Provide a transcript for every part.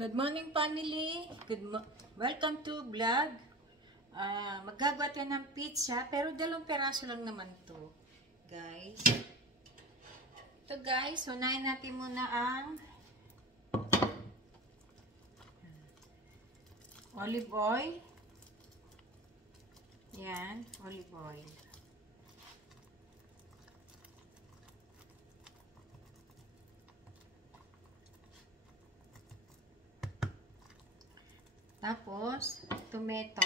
Good morning, family. Welcome to vlog. Maggagawa tayo ng pizza, pero 2 peraso lang naman to, guys. Ito, guys, unahin natin muna ang olive oil. Yan, olive oil. Tapos, tomato.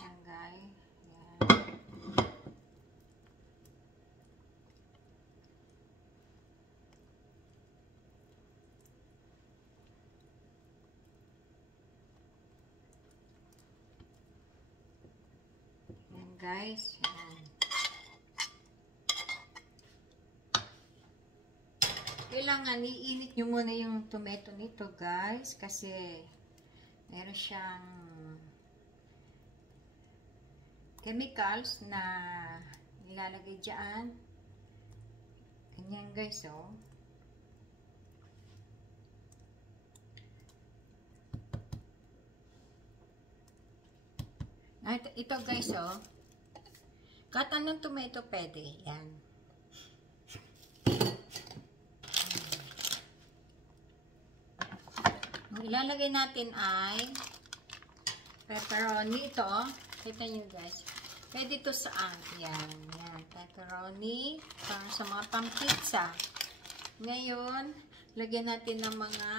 Yan, guys. Yan. Yan, guys. Yan. Kailangan iinit nyo muna yung tomato nito, guys, kasi meron siyang chemicals na nilalagay dyan. Ganyan, guys, oh. Ito, guys, oh. Kahit anong tomato pwede. Yan. Ilalagay natin ay pepperoni. Ito, kita nyo, guys. Pwede ito saan? Yan, yan. Pepperoni. Para sa mga pang-pizza. Ngayon, lagyan natin ng mga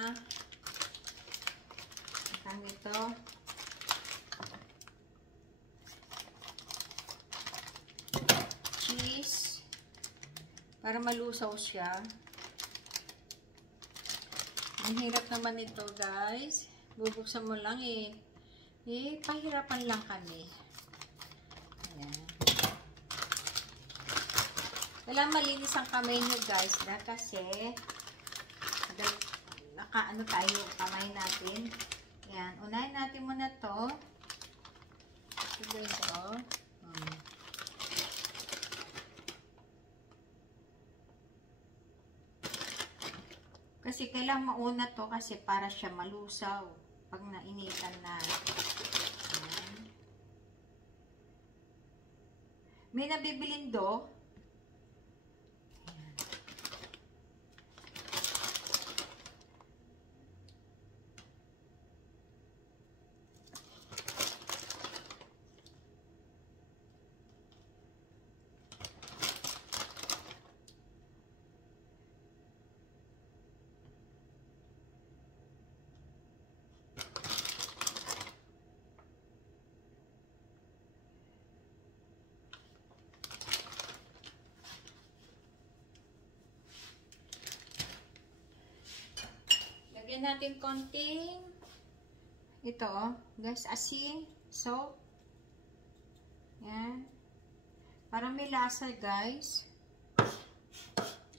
ito. Cheese. Para malusaw siya. Ang hirap naman ito, guys. Bubuksan mo lang eh. Pahirapan lang kami. Ayan. Kailangan malinis ang kamay nyo, guys. Kasi nakaano tayo kamay natin. Ayan. Unahin natin muna to. Ito, guys, oh. Kasi kailangan mauna to kasi para siya malusaw pag nainitan na. Ayan. May nabibilin do. Ayan. Lagyan natin konting ito, guys, asin, salt. Yan. Para may lasa, guys.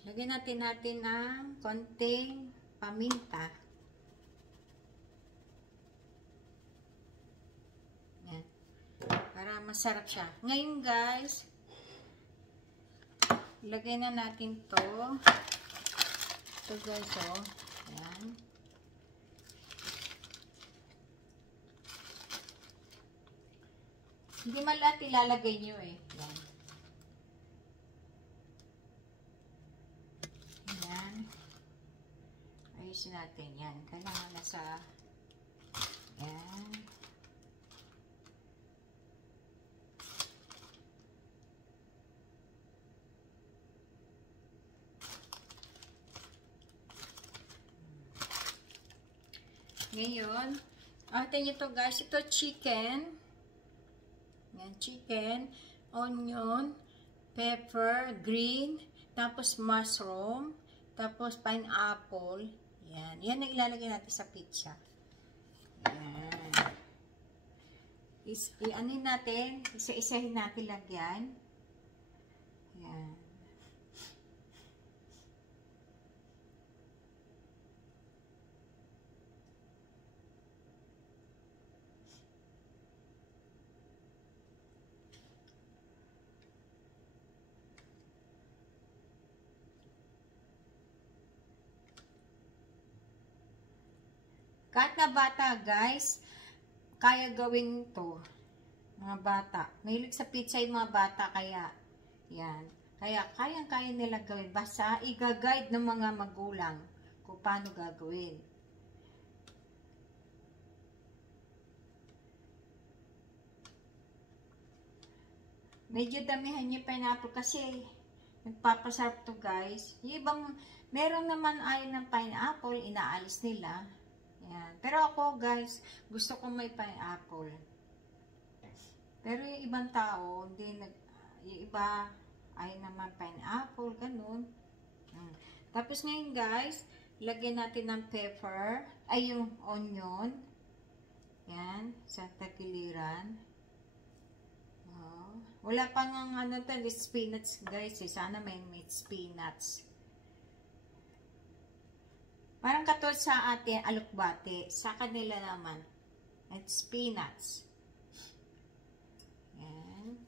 Lagyan natin ng konting paminta. Yan. Para masarap siya. Ngayon, guys, ilagay na natin to. Ito, guys, oh. Yan. Hindi man lahat ilalagay nyo eh. Yan. Yan. Ayusin natin. Yan. Kailangan na sa yan. Ngayon, atin nyo to, guys. Ito chicken. Yan, chicken, onion, pepper, green, tapos mushroom, tapos pineapple. Yan. Yan ang ilalagay natin sa pizza. Yan. I-anin natin, isa-isahin natin lagyan. Yan. Kahit na bata, guys, kaya gawin to. Mga bata. Mahilig sa pizza yung mga bata, kaya, yan. Kaya, kayang-kaya nila gawin. Basta, i-guide ng mga magulang kung paano gagawin. Medyo damihan niyo pineapple kasi nagpapasarap to, guys. Yung ibang, meron naman ayaw ng pineapple, inaalis nila. Yan. Pero ako, guys, gusto ko may pineapple. Pero yung ibang tao, hindi yung iba, ayaw naman pineapple, ganun. Tapos ngayon, guys, lagyan natin ng pepper, ay yung onion. Yan, sa tagiliran. Wala pang ano to, spinach, guys. Sana may spinach. Parang katulad sa atin, alukbate. Sa kanila naman, at spinach. Yan.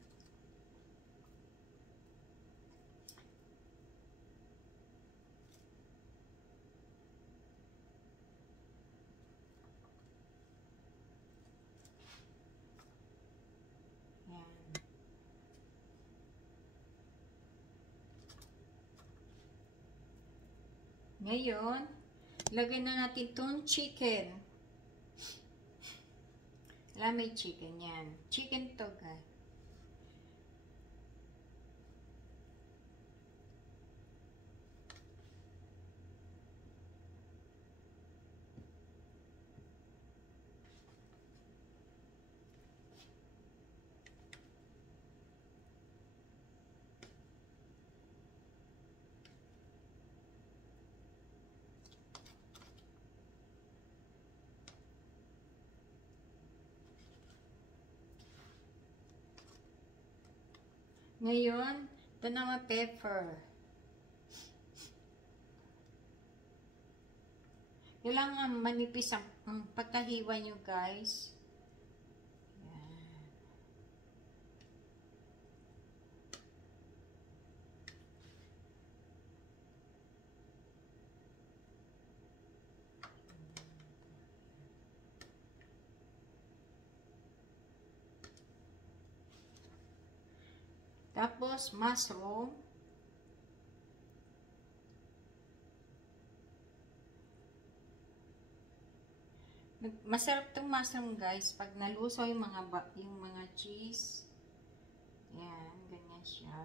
Ngayon, lagyan na natin itong chicken. Alam, may chicken yan. Chicken to, guys. Ngayon, ito naman pepper. Kailangan manipis ang pagkahiwa nyo, guys. Yan. Tapos, mushroom. Masarap tong mushroom, guys, pag nalusaw yung mga cheese. Yan, ganyan siya.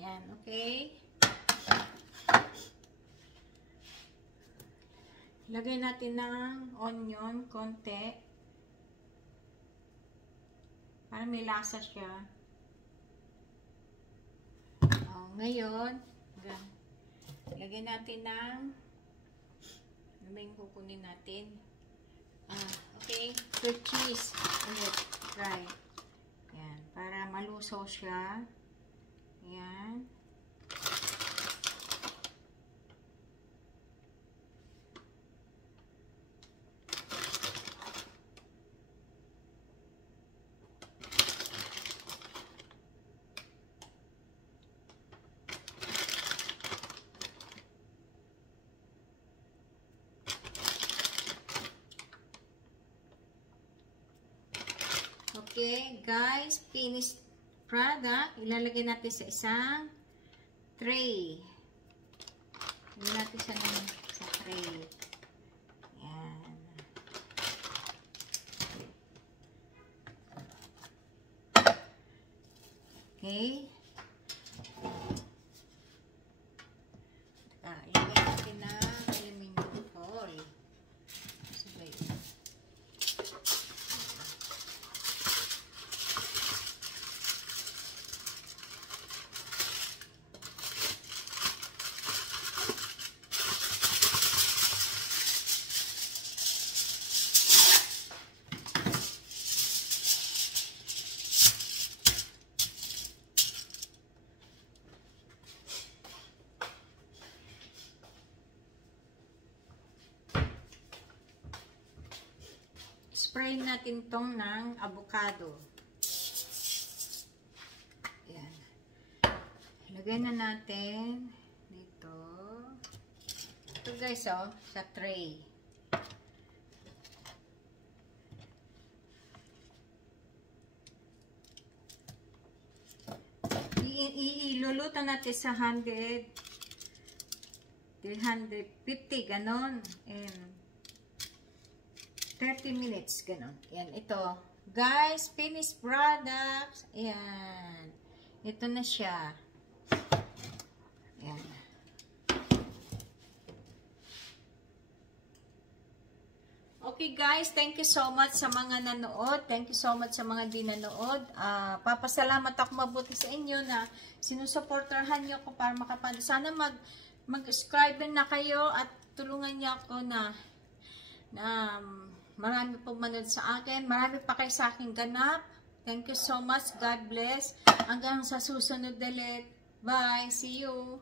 Yan, okay. Lagay natin ng onion, konti. Para may lasa siya. Ngayon, lagay natin ng ano ba yung kukunin natin? Okay, fruit cheese. Ulit, dry. Yan, para malusaw siya. Yan. Okay, guys, finished product. Ilalagay natin sa isang tray. Ilalagay natin sa tray. Yan. Okay. Ilagay natin na aluminum foil. Sabay. i-fry natin tong ng avocado. Ayan. Lagay na natin dito. Ito guys, oh, sa tray. Iluluto natin sa 150, ganon. And 30 minutes, ganon. Yan, ito. Guys, finished products. Ayan. Ito na siya. Ayan. Okay guys, thank you so much sa mga nanood. Thank you so much sa mga di nanood. Papasalamat ako mabuti sa inyo na sinusuportahan niyo ako para makapanood. Sana mag-subscribe na kayo at tulungan niyo ako na marami pong manood sa akin. Marami pa kayo sa akin ganap. Thank you so much. God bless. Hanggang sa susunod ulit. Bye. See you.